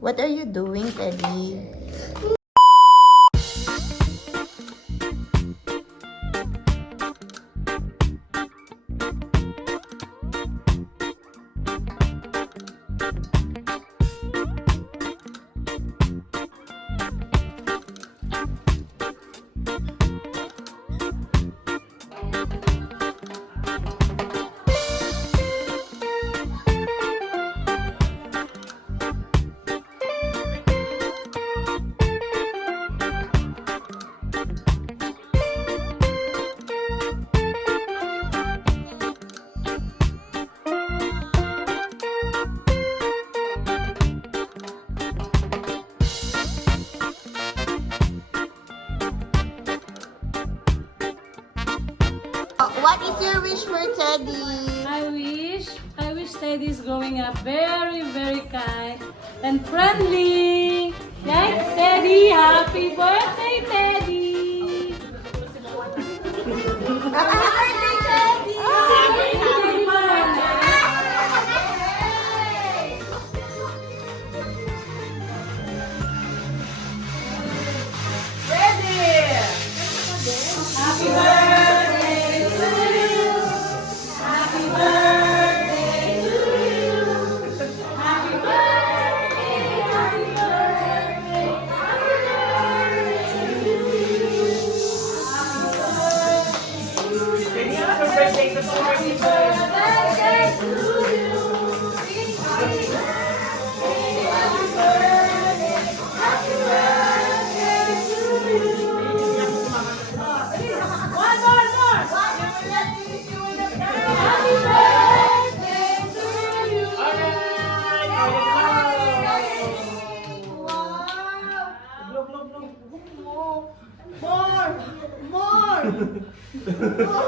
What are you doing, Teddy? What is your wish for Teddy? I wish Teddy is growing up very, very kind and friendly. Right, Teddy? Happy birthday, Teddy! Happy birthday, Teddy! Happy birthday to you. Happy birthday to you. Happy birthday, happy birthday, happy birthday to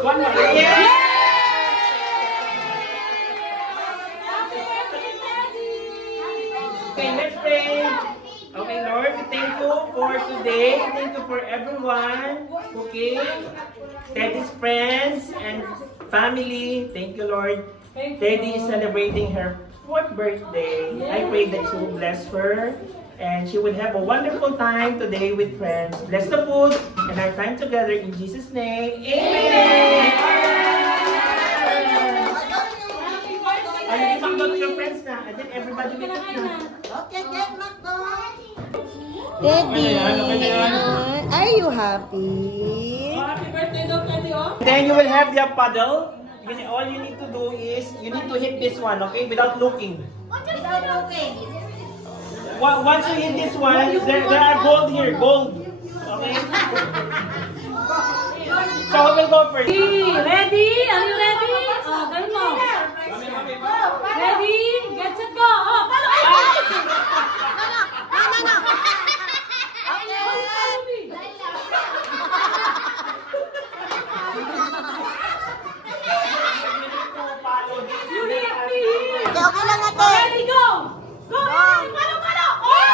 One more. Yeah! Okay, let's pray. Okay, Lord, thank you for today. Thank you for everyone. Okay, Teddy's friends and family. Thank you, Lord. Teddy is celebrating her 4th birthday. I pray that you will bless her and she will have a wonderful time today with friends. Bless the food and our time together in Jesus' name. Amen. I'll give to your friends now. And then everybody will eat now. Okay, get McDo. Teddy, are you happy? Happy birthday daw, Teddy, oh. Then you will have the paddle. All you need to do is, you need to hit this one, okay? Without looking. Without looking. Once you hit this one, there are gold here, gold. Okay? So who will go first? Ready? Are you ready? Oh, ganun mo. Ready? Get set, go! Oh, paano kayo? You hit me here. Okay, okay lang ate. Ready, go! Go! Paano? Oh! Okay.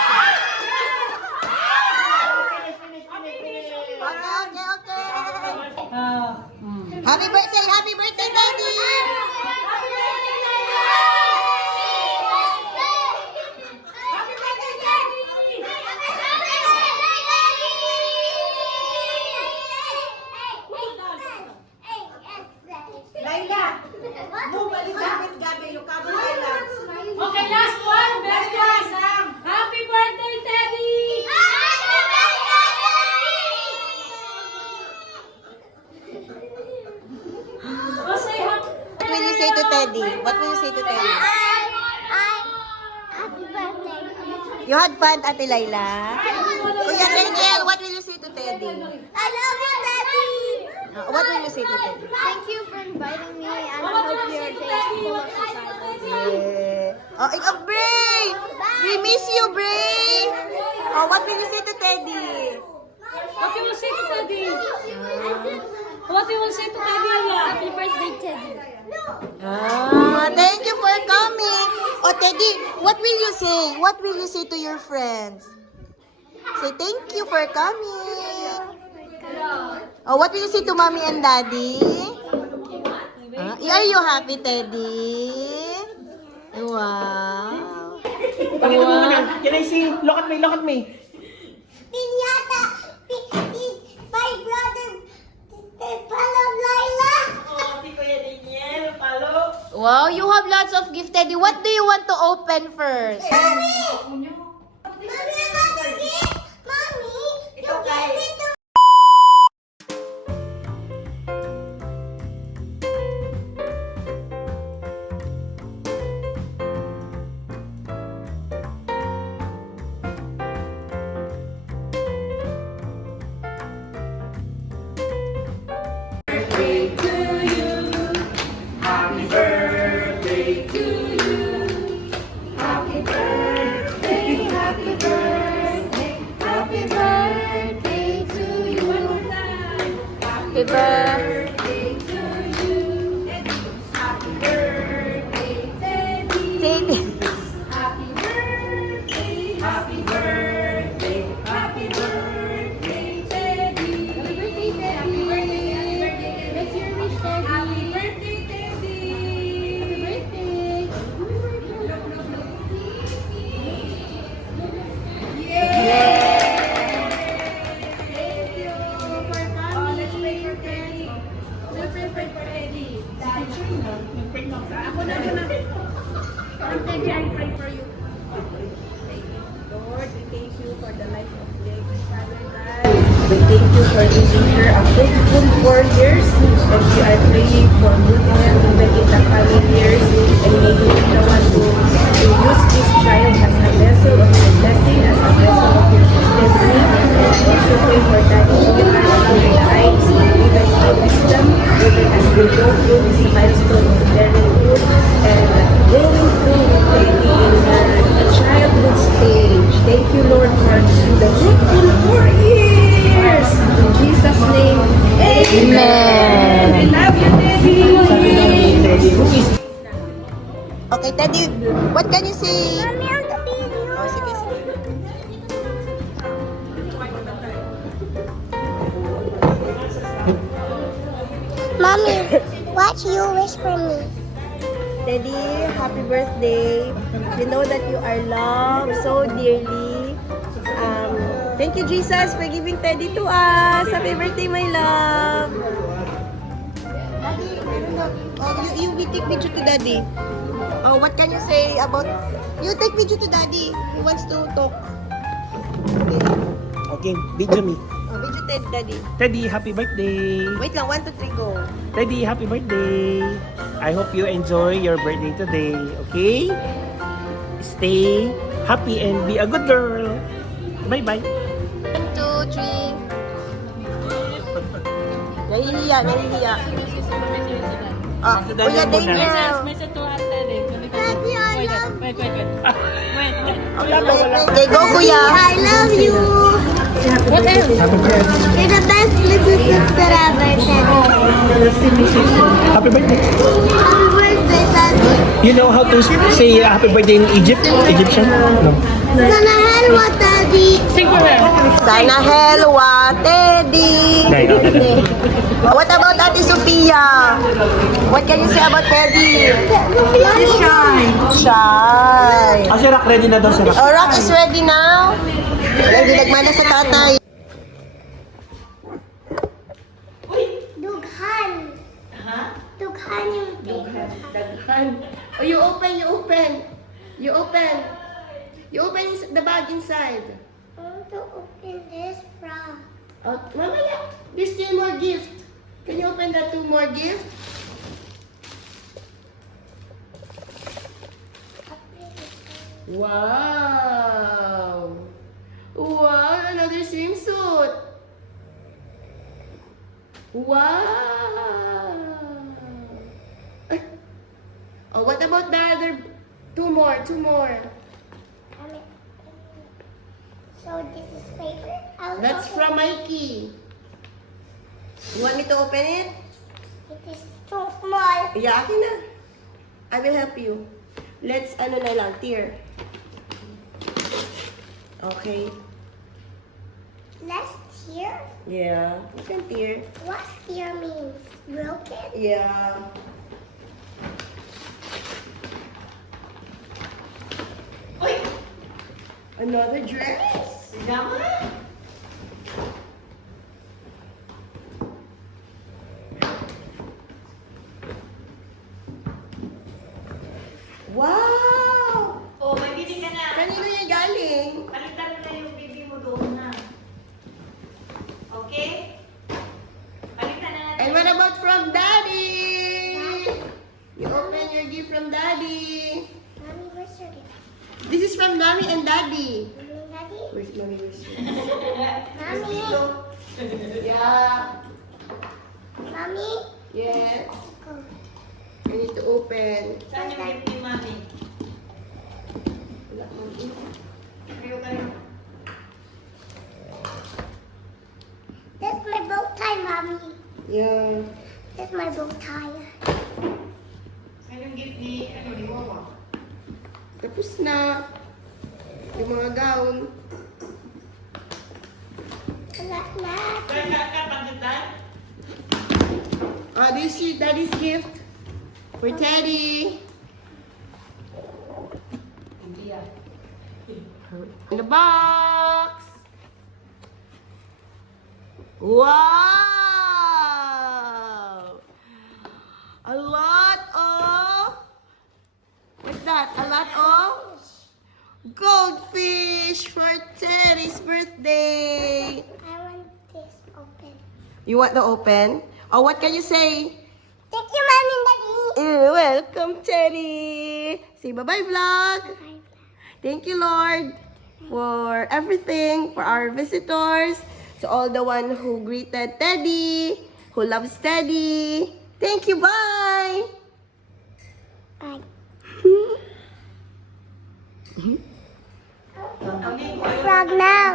Ah, Happy birthday, Daddy! Happy birthday, Teddy! Happy birthday, Teddy! Laila, move a little bit, Gabi. You cover Laila. Okay, last one. Best one. Happy birthday, Teddy! Oh, say happy. What will you say to Teddy? What will you say to Teddy? Happy birthday. You had fun, Ate Laila? Kuya Reniel, what will you say to Teddy? I love you, Daddy. What will you say to Teddy? Thank you for inviting me, and I hope your day is full of surprises. Yeah. Oh, ikaw, Bray! We miss you, Bray! Oh, what will you say to Teddy? What you will say to Teddy? What you will say to Teddy? Happy birthday, Teddy. Thank you for coming. Oh, Teddy, what will you say? What will you say to your friends? Say thank you for coming. Oh, what will you say to Mommy and Daddy? Are you happy, Teddy? Wow. Pakita mo muna. Can I see? Look at me, look at me. Pinyata. My brother. Follow Laila. Oh, si Kuya Daniel, follow. Wow, you have lots of gift, Teddy. What do you want to open first? Mommy, I want to get. Mommy, you gave it to Happy birthday to you. Happy birthday, happy birthday, happy birthday to you. Happy birthday. Birthday to you. Happy birthday, Teddy. Teddy. Happy birthday, happy birthday, happy birthday, Teddy. Happy birthday, Teddy. Happy birthday, happy birthday. What's your wish, Teddy? Happy birthday, Teddy. Happy birthday. Thank you for coming. Oh, let's pray for Teddy. Let's pray for Teddy. Ako na. From Teddy, I pray for you. Lord, we thank you for the life of Teddy. Father God, we thank you for giving her a faithful 4 years. And we are praying for good health even in the coming years. And may you be the one to use this child as a vessel of your blessing, as a vessel of your testimony. And also pray for Daddy Junior and the eyes, even for wisdom, even as we go through this milestone of parenthood and going through Teddy in her childhood stage. Thank you, Lord, for the fruitful 4 years. In Jesus' name, amen. I love you, Teddy. Okay, Teddy, what can you say? Mommy, on the video. Oh, sige, sige. Mommy, what you wish for me? Teddy, happy birthday. We know that you are loved so dearly. Thank you, Jesus, for giving Teddy to us. Happy birthday, my love. Daddy, I don't know. Oh, you take video to Daddy. Oh, what can you say about... You take video to Daddy. He wants to talk. Okay, video me. Oh, video to Daddy. Teddy, happy birthday. Wait lang, 1, 2, 3, go. Teddy, happy birthday. I hope you enjoy your birthday today, okay? Stay happy and be a good girl. Bye-bye. 1, 2, 3. Nahihiya, nahihiya. Ah, Kuya Daniel. Message to Ate Teddy. Daddy, I love Wait. Wait. Okay, go Kuya. I love you. What else? You're the best little sister ever, Teddy. Happy birthday. Happy birthday, Daddy. You know how to say happy birthday in Egyptian? No. Sana helwa, Daddy. Sing for her. Sana helwa, Teddy. What about Ate Sophia? What can you say about Teddy? Shy. Ah, si Rock ready na daw si Rock. Oh, Rock is ready now. Hindi nagmana sa tatay. Dughan. Dughan yung Daghan. Oh, you open. You open the bag inside. I want to open this bra. Oh, mamaya. There's still more gift. Can you open that 2 more gift? Wow! Wow! Another swimsuit! Wow! Oh, what about the other? 2 more. So this is paper. I'll That's open from Mikey. You want me to open it? it. It is too small. Yeah, akin na. I will help you. Let's, ano na lang, tear. Okay. Let's tear. Yeah, you can tear. What tear means? Broken? Yeah. Another dress. Pajama? Wow! Oh, may bibi ka na. Kanino yan galing? Palitan mo na yung bibi mo doon na. Okay? Palitan na natin. And what about from Daddy? You open your gift from Daddy. Mommy, where's your gift? This is from Mommy and Daddy. Daddy? Where's Mommy? Where's Mommy? Yeah. Mommy? Yes. Go. I need to open. Saan yung gift ni Mami? Kayo kayo. That's my bow tie, Mommy. Yeah. That's my bow tie. Saan yung gift ni, ni Wawa? Tapos na. Yung mga gown. Wala na. Kaya ka pagitan? This is Daddy's gift for Teddy. In the box. Wow! A lot of... What's that? A lot of goldfish for Teddy's birthday. I want this open. You want to open? Oh, what can you say? Thank you, Mommy and Daddy. Welcome, Teddy. Say bye-bye, vlog. Bye. Thank you, Lord, for everything, for our visitors, to all the one who greeted Teddy, who loves Teddy. Thank you, bye. Bye. Ang linggo. Frog now.